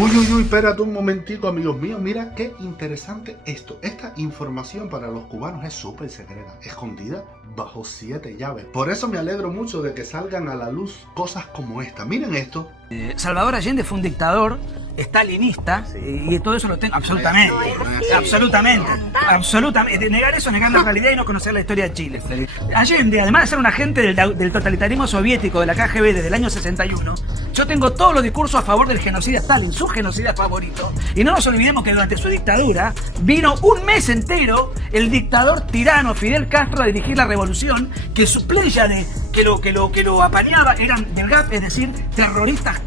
Uy, uy, uy, espérate un momentico, amigos míos. Mira qué interesante esto. Esta información para los cubanos es súper secreta, escondida bajo 7 llaves. Por eso me alegro mucho de que salgan a la luz cosas como esta. Miren esto. Salvador Allende fue un dictador stalinista, y todo eso lo tengo absolutamente, absolutamente. Negar eso, negar la realidad y no conocer la historia de Chile. Allende, además de ser un agente del totalitarismo soviético de la KGB desde el año 61, yo tengo todos los discursos a favor del genocida Stalin, su genocida favorito. Y no nos olvidemos que durante su dictadura vino un mes entero el dictador tirano Fidel Castro a dirigir la revolución, que su pléyade que lo apañaba eran del GAP, es decir, terroristas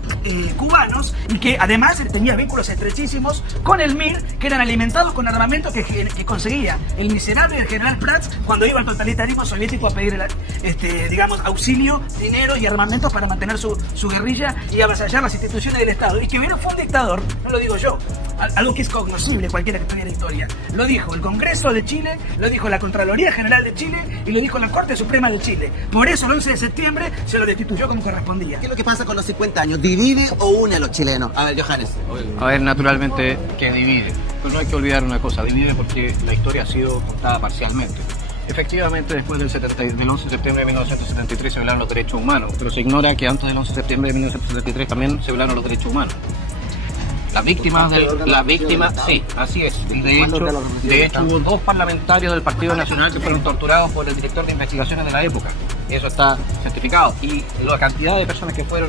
cubanos, y que además tenía vínculos estrechísimos con el MIR, que eran alimentados con armamento que conseguía el miserable del general Prats cuando iba al totalitarismo soviético a pedir, digamos, auxilio, dinero y armamentos para mantener su guerrilla y avasallar las instituciones del Estado. Y que hubiera fue un dictador, no lo digo yo, algo que es cognoscible, cualquiera que estudie la historia. Lo dijo el Congreso de Chile, lo dijo la Contraloría General de Chile y lo dijo la Corte Suprema de Chile. Por eso el 11 de septiembre se lo destituyó como correspondía. ¿Qué es lo que pasa con los 50 años? ¿Divide o une a los chilenos? A ver, Johannes. A ver, naturalmente que divide. Pero no hay que olvidar una cosa, divide porque la historia ha sido contada parcialmente. Efectivamente, después del 11 de septiembre de 1973 se violaron los derechos humanos, pero se ignora que antes del 11 de septiembre de 1973 también se violaron los derechos humanos. Las víctimas, sí, así es. De hecho, hubo 2 parlamentarios del Partido Nacional que fueron torturados por el director de investigaciones de la época. Eso está certificado. Y la cantidad de personas que fueron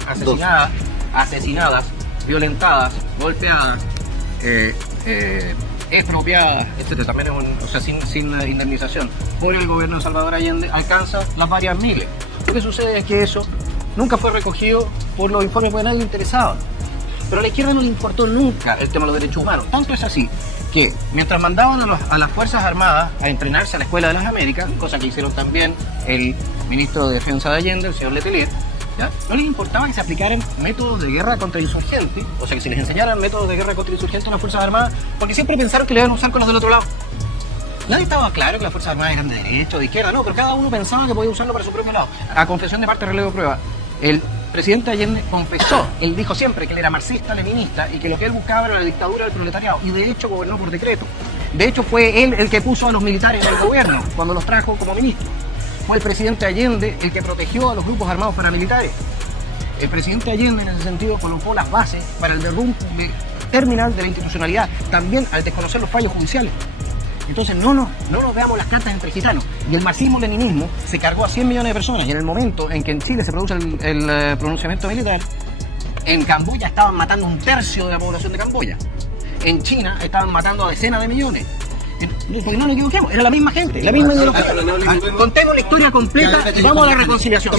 asesinadas, violentadas, golpeadas, expropiadas, etc. También es sin indemnización por el gobierno de Salvador Allende, alcanza las varias miles. Lo que sucede es que eso nunca fue recogido por los informes porque a nadie le interesaba. Pero a la izquierda no le importó nunca el tema de los derechos humanos. Tanto es así que mientras mandaban a las Fuerzas Armadas a entrenarse a la Escuela de las Américas, cosa que hicieron también el ministro de Defensa de Allende, el señor Letelier, ¿ya? No les importaba que se aplicaran métodos de guerra contra insurgentes, o sea que se les enseñaran métodos de guerra contra insurgentes a las Fuerzas Armadas, porque siempre pensaron que le iban a usar con los del otro lado. Nadie estaba claro que las Fuerzas Armadas eran de derecha o de izquierda, no, pero cada uno pensaba que podía usarlo para su propio lado. A confesión de parte, relevo prueba. El presidente Allende confesó, él dijo siempre que él era marxista, leninista y que lo que él buscaba era la dictadura del proletariado, y de hecho gobernó por decreto. De hecho fue él el que puso a los militares en el gobierno cuando los trajo como ministro. Fue el presidente Allende el que protegió a los grupos armados paramilitares. El presidente Allende en ese sentido colocó las bases para el derrumbe terminal de la institucionalidad, también al desconocer los fallos judiciales. Entonces no nos veamos las cartas entre gitanos. Y el marxismo-leninismo se cargó a 100 millones de personas, y en el momento en que en Chile se produce el pronunciamiento militar, en Camboya estaban matando 1/3 de la población de Camboya. En China estaban matando a decenas de millones. Porque no nos equivoquemos, era la misma gente, la misma ideología. Contemos la historia completa y vamos a la reconciliación.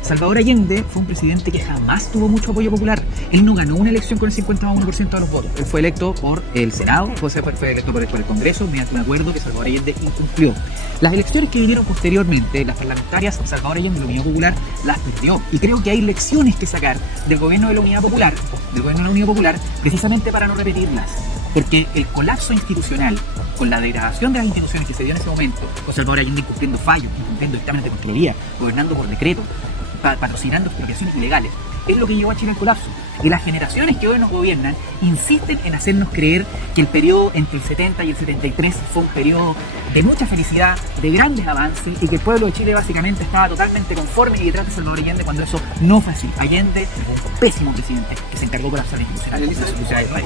Salvador Allende fue un presidente que jamás tuvo mucho apoyo popular. Él no ganó una elección con el 51% de los votos. Él fue electo por el Senado, fue electo por el Congreso mediante un acuerdo que Salvador Allende incumplió. Las elecciones que vinieron posteriormente, las parlamentarias, Salvador Allende de la Unidad Popular las perdió. Y creo que hay lecciones que sacar del gobierno de la Unidad Popular, precisamente para no repetirlas. Porque el colapso institucional, con la degradación de las instituciones que se dio en ese momento, con Salvador Allende incumpliendo fallos, incumpliendo dictámenes de Contraloría, gobernando por decreto, patrocinando expropiaciones ilegales, es lo que llevó a Chile al colapso. Y las generaciones que hoy nos gobiernan insisten en hacernos creer que el periodo entre el 70 y el 73 fue un periodo de mucha felicidad, de grandes avances, y que el pueblo de Chile básicamente estaba totalmente conforme y detrás de Salvador Allende, cuando eso no fue así. Allende fue un pésimo presidente que se encargó de colapsar institucional.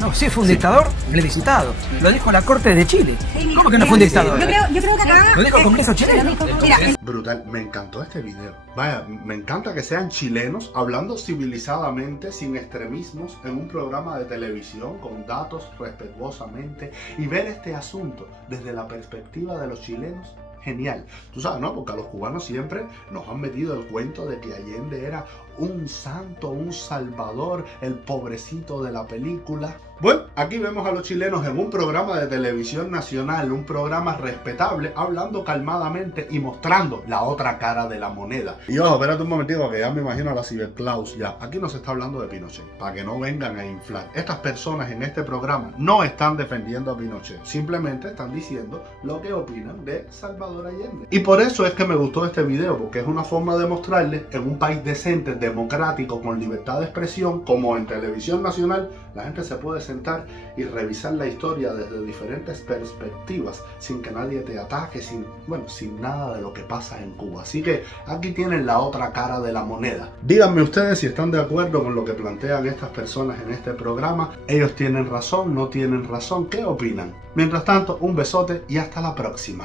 No, sí, fue un dictador plebiscitado. Lo dijo la Corte de Chile. ¿Cómo que no fue un dictador? Yo creo que acá... Lo dijo el Congreso chileno. Mira, Brutal, me encantó este video. Vaya, me encanta que sean chilenos hablando civilizadamente, sin extremismos, en un programa de televisión, con datos respetuosamente, y ver este asunto desde la perspectiva de los chilenos. Genial. Tú sabes, ¿no? Porque a los cubanos siempre nos han metido el cuento de que Allende era un santo, un salvador, el pobrecito de la película. Bueno, aquí vemos a los chilenos en un programa de televisión nacional, un programa respetable, hablando calmadamente y mostrando la otra cara de la moneda. Y ojo, espérate un momentito, que ya me imagino a la Ciberclaus ya. Aquí no se está hablando de Pinochet, para que no vengan a inflar. Estas personas en este programa no están defendiendo a Pinochet, simplemente están diciendo lo que opinan de Salvador Allende. Y por eso es que me gustó este video, porque es una forma de mostrarles en un país decente, democrático con libertad de expresión, como en Televisión Nacional, la gente se puede sentar y revisar la historia desde diferentes perspectivas sin que nadie te ataque, sin nada de lo que pasa en Cuba. Así que aquí tienen la otra cara de la moneda. Díganme ustedes si están de acuerdo con lo que plantean estas personas en este programa. ¿Ellos tienen razón? ¿No tienen razón? ¿Qué opinan? Mientras tanto, un besote y hasta la próxima.